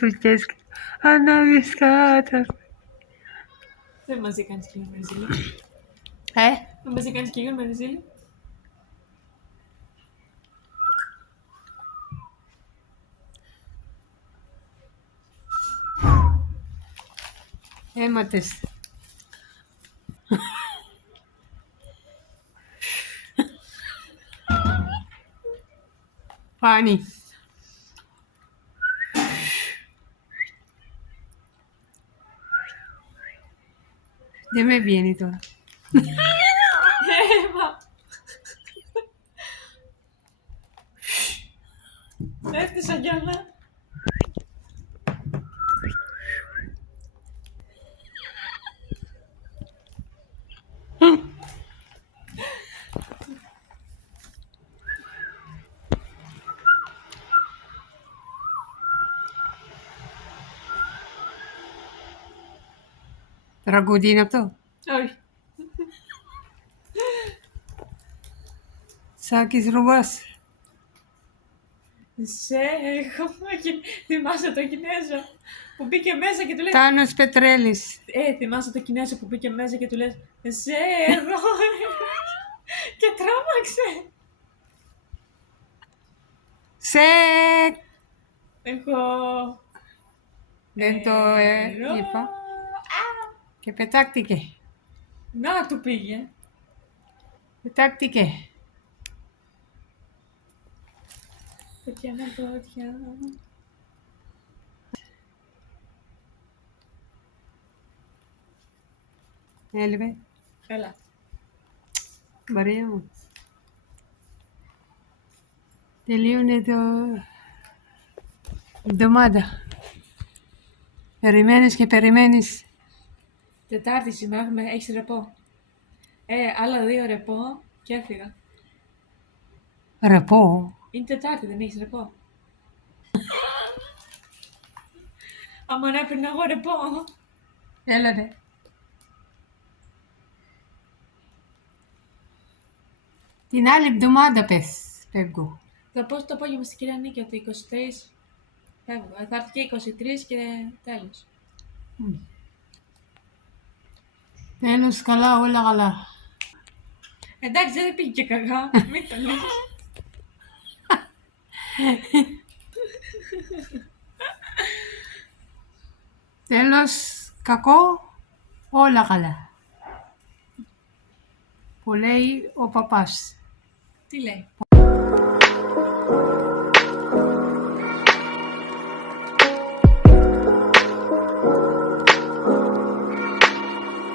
σουλκές ανάβεις κάτω. Δεν μαζί κάνεις και λίγο Μεριζήλη. Ε, Δεν μαζί κάνεις και λίγο Μεριζήλη. αίματες. Φάνη. Δεν με βγαίνει τώρα. Έφτιασα κιόλα. Τραγούδι είναι αυτό. Όχι. Σάκης Ρουβάς. Σε έχω. Θυμάσαι το Κινέζο που μπήκε μέσα και του λέει. Τάνος Πετρέλης. Θυμάσαι το Κινέζο που μπήκε μέσα και του λες σε έχω. Και τρόμαξε. Σε... Έχω. Δεν το είπα. Και πετάχτηκε. Να του πήγε. Πετάχτηκε. Πέτια με πόδια. Έλειπε. Έλα. Βαριά μου. Τελείωνε το... εβδομάδα. Περιμένεις και περιμένεις. Τετάρτη σήμερα έχεις ρεπό. Άλλα 2 ρεπό και έφυγα. Ρεπό. Είναι Τετάρτη, δεν έχεις ρεπό. Άμα να έπαιρνα εγώ ρεπό. Έλα ρε. Την άλλη εβδομάδα πες, φεύγω. Θα πω στο απόγευμα στην κυρία Νίκη ότι 23 φεύγω. Θα έρθει και 23 και τέλος. Τέλος, καλά, όλα καλά. Εντάξει, δεν πήγε και κακά. Μην το λες. Τέλος, κακό, όλα καλά. Που λέει ο παπάς. Τι λέει.